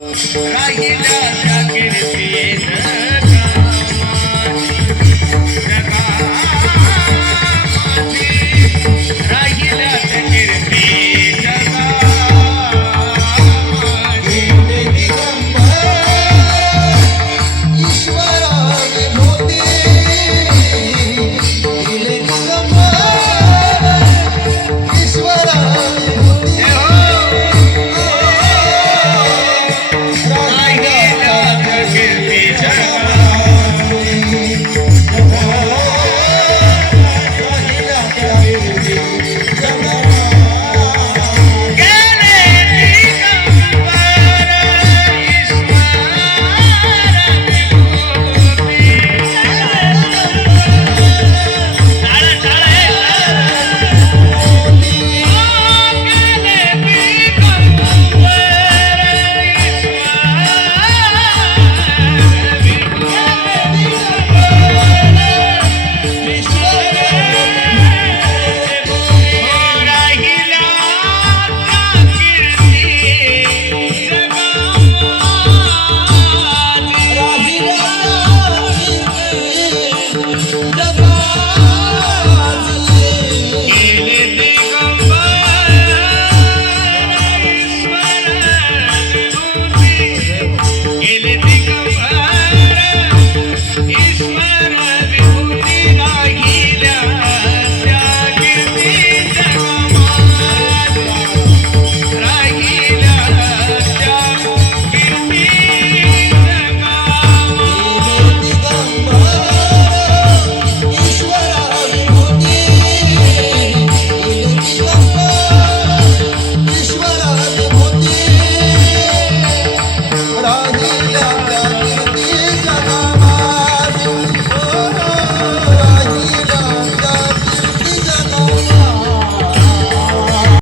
I'm not going to.